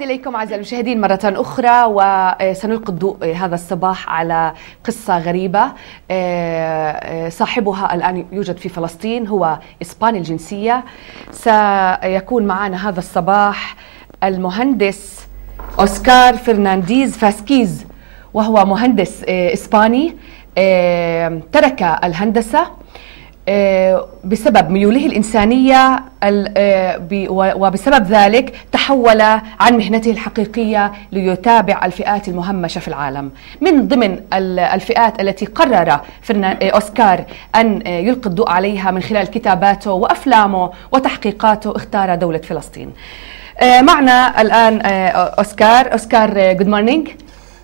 نعود إليكم أعزائي المشاهدين مرة أخرى، وسنلقي الضوء هذا الصباح على قصة غريبة. صاحبها الآن يوجد في فلسطين، هو إسباني الجنسية. سيكون معنا هذا الصباح المهندس أوسكار فرنانديز فاسكيز، وهو مهندس إسباني ترك الهندسة بسبب ميوله الإنسانية، وبسبب ذلك تحول عن مهنته الحقيقية ليتابع الفئات المهمشة في العالم. من ضمن الفئات التي قرر أوسكار أن يلقي الضوء عليها من خلال كتاباته وأفلامه وتحقيقاته اختار دولة فلسطين. معنا الآن أوسكار. good morning.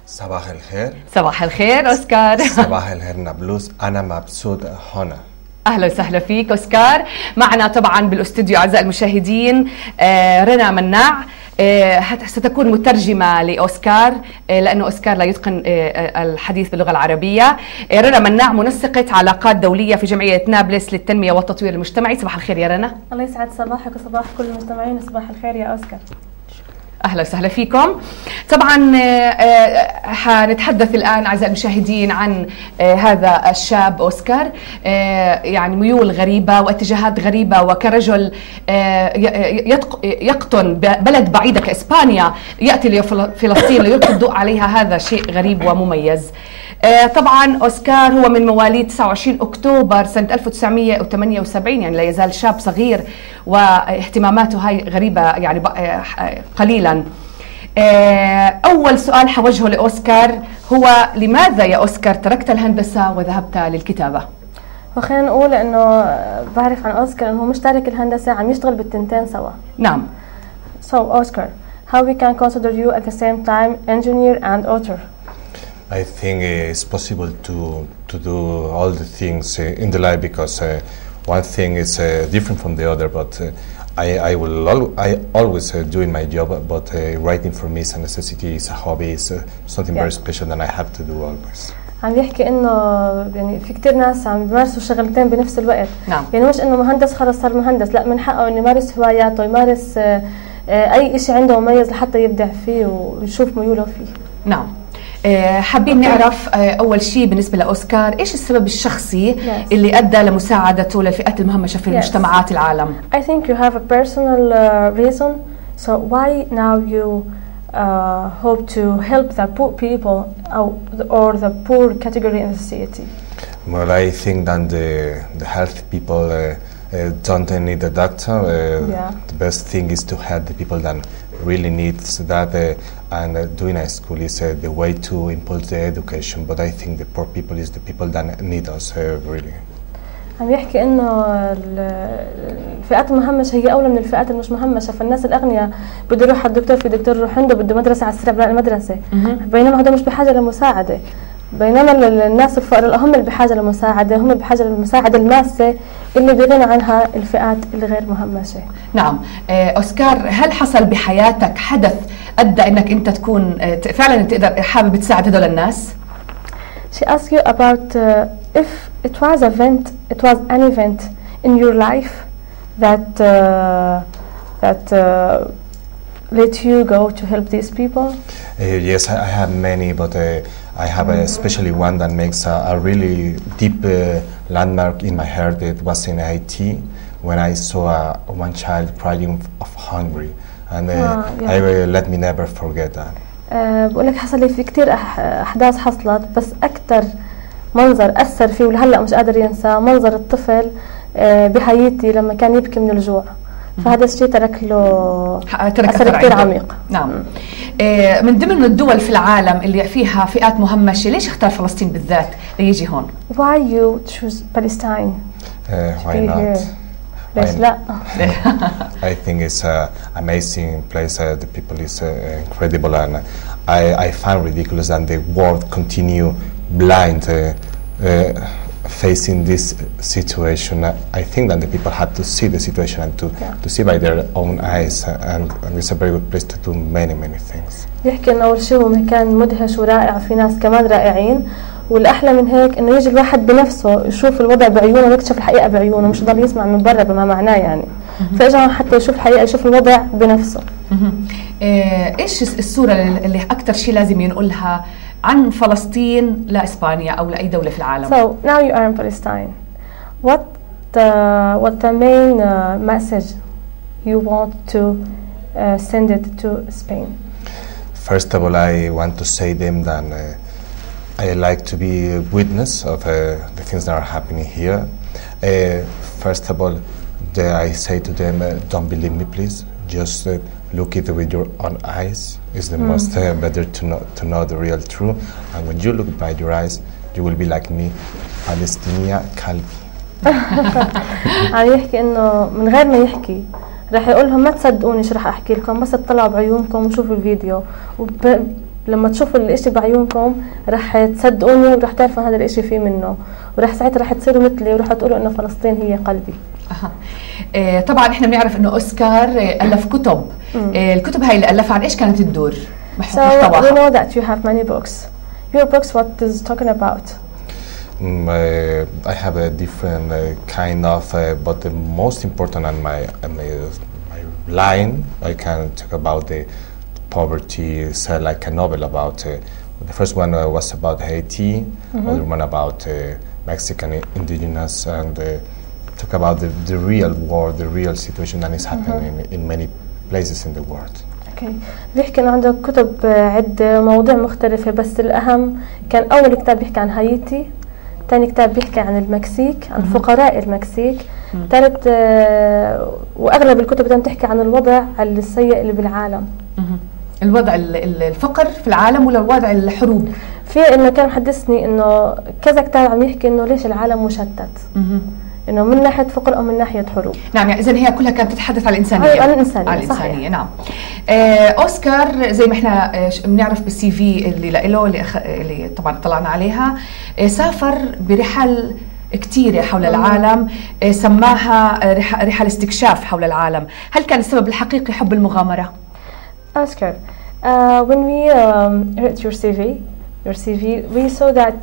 صباح الخير. صباح الخير أوسكار. صباح الخير نابلس، أنا مبسوط هنا. أهلا وسهلا فيك أوسكار. معنا طبعا بالاستوديو أعزائي المشاهدين رنا مناع، ستكون مترجمة لأوسكار لأنه أوسكار لا يتقن الحديث باللغة العربية. رنا مناع منسقة علاقات دولية في جمعية نابلس للتنمية والتطوير المجتمعي. صباح الخير يا رنا. الله يسعد صباحك وصباح كل المستمعين. صباح الخير يا أوسكار. أهلا وسهلا فيكم. طبعا حنتحدث الآن أعزائي المشاهدين عن هذا الشاب أوسكار، يعني ميول غريبة واتجاهات غريبة، وكرجل يقطن بلد بعيدة كإسبانيا يأتي لفلسطين ليلقي الضوء عليها، هذا شيء غريب ومميز. طبعا أوسكار هو من مواليد 29 أكتوبر سنة 1978، يعني لا يزال شاب صغير، واهتماماته هاي غريبة يعني قليلا. أول سؤال حوجهه لأوسكار هو: لماذا يا أوسكار تركت الهندسة وذهبت للكتابة؟ وخلينا نقول إنه بعرف عن أوسكار إنه مش تارك الهندسة، عم يشتغل بالتنتين سوا. نعم. So Oscar, how we can consider you at the same time engineer and author? I think it's possible to do all the things in the life, because one thing is different from the other, but I always doing my job, but writing for me is a necessity, is a hobby, is something very special that I have to do always. عم يحكي انه يعني في كثير ناس عم بيمارسوا شغلتين بنفس الوقت. نعم. يعني مش انه مهندس خلص صار مهندس، لا، من حقه انه يمارس هواياته، يمارس اي شيء عنده مميز لحتى يبدع فيه ويشوف ميوله فيه. نعم. حابين نعرف أول شيء بالنسبة لأوسكار، إيش السبب الشخصي اللي أدى لمساعدته للفئات المهمشة في مجتمعات العالم؟ I think you have a personal reason. So why now you hope to help the poor people or the poor category in the society? Well, I think that the healthy people don't need a doctor. The best thing is to help the people that really needs that, and doing a school is the way to impulse the education. But I think the poor people is the people that need us really. عم يحكي انه الفئات المهمشه هي اولى من الفئات المش مهمشه، فالناس الاغنياء بده يروح على الدكتور، في دكتور يروح عنده، بده مدرسه على السريع بلاقي المدرسه، بينما هذول مش بحاجه لمساعده. بينما الناس الفقراء هم اللي بحاجه لمساعده، هم بحاجه للمساعده الماسه اللي بيغنى عنها الفئات الغير مهمشه. نعم. أوسكار، هل حصل بحياتك حدث ادى انك انت تكون فعلا تقدر حابب تساعد هذول الناس؟ She asked you about if it was an event in your life that let you go to help these people. Yes, I have many, but I have especially one that makes a really deep landmark in my heart. It was in Haiti when I saw one child crying of hungry, and let me never forget that. بقول لك حصل لي في كثير احداث حصلت، بس اكثر منظر اثر فيه ولهلا مش قادر ينساه منظر الطفل بهايتي لما كان يبكي من الجوع، فهذا الشيء ترك له اثر كثير عميق. نعم. من ضمن الدول في العالم اللي فيها فئات مهمشه، ليش اختار فلسطين بالذات ليجي هون؟ Why you choose Palestine? Why not? ليش لا؟ I think it's an amazing place. The people is incredible, and I find ridiculous that the world continue blind facing this situation. I think that the people have to see the situation and to see by their own eyes, and it's a very good place to do many things. يحكي انه اول شيء هو مكان مدهش ورائع، في ناس كمان رائعين، والاحلى من هيك انه يجي الواحد بنفسه يشوف الوضع بعيونه ويكتشف الحقيقه بعيونه، مش يضل يسمع من برا بما معناه يعني. فاجا حتى يشوف الحقيقه، يشوف الوضع بنفسه. ايش الصوره اللي اكثر شيء لازم ينقلها عن فلسطين لاسبانيا او لاي دوله في العالم؟ So now you are in Palestine. What the main message you want to send it to Spain? First of all, I want to say them that I like to be a witness of the things that are happening here. First of all, I say to them, don't believe me, please. Just look it with your own eyes. It's the most better to know the real truth. And when you look by your eyes, you will be like me, Palestinian Kalbi. عم يحكي انه من غير ما يحكي رح يقول لهم ما تصدقوني شو رح احكي لكم، بس اطلعوا بعيونكم وشوفوا الفيديو، لما تشوفوا الاشي بعيونكم رح تصدقوني ورح تعرفوا هذا الاشي فيه منه، ورح ساعتها رح تصيروا مثلي ورح تقولوا انه فلسطين هي قلبي. طبعا احنا بنعرف انه اوسكار الف كتب. الكتب هاي اللي الفها عن ايش كانت تدور؟ So we know that you have many books. Your books, what is talking about? I have a different kind of, but the most important on my line, I can talk about the poverty. It's like a novel about. The first one was about Haiti. Other one about Mexican indigenous, and talk about the real war, the real situation that is happening in many places in the world. اوكي، بيحكي انه عنده كتب عدة مواضيع مختلفة، بس الأهم كان أول كتاب بيحكي عن هايتي، ثاني كتاب بيحكي عن المكسيك، عن فقراء المكسيك، ثالث وأغلب الكتب بدها تحكي عن الوضع السيء اللي بالعالم. الوضع الفقر في العالم ولا الوضع الحروب؟ في انه كان حدثني انه كذا كتاب عم يحكي انه ليش العالم مشتت، انه من ناحيه فقر او من ناحيه حروب. نعم، يعني اذا هي كلها كانت تتحدث عن الانسانيه. عن الانسانيه، على الانسانيه. نعم. اوسكار زي ما احنا بنعرف بالسي في اللي له اللي طبعا طلعنا عليها، سافر برحل كثيره حول العالم، سماها رحل استكشاف حول العالم. هل كان السبب الحقيقي حب المغامره؟ Oscar, when we read your CV, we saw that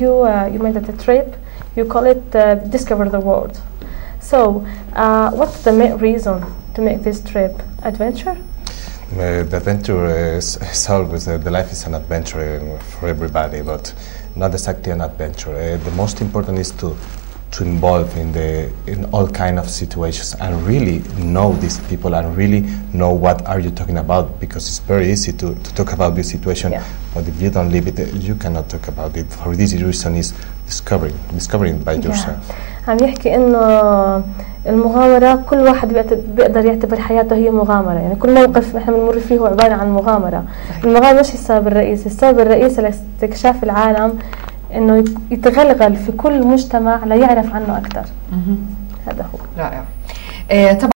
you made it a trip. You call it Discover the World. So, what's the main reason to make this trip? Adventure? The adventure is always, the life is an adventure for everybody, but not exactly an adventure. The most important is to involve in all kind of situations and really know these people and really know what are you talking about, because it's very easy to talk about this situation, but if you don't live it, you cannot talk about it. For this reason is discovering by yourself. عم يحكي انه المغامرة كل واحد بيقدر يعتبر حياته هي مغامرة، يعني كل موقف احنا بنمر فيه هو عبارة عن مغامرة. المغامرة مش السبب الرئيسي، السبب الرئيسي لاستكشاف العالم انه يتغلغل في كل مجتمع ليعرف عنه اكثر. هذا هو. رائع. طبعا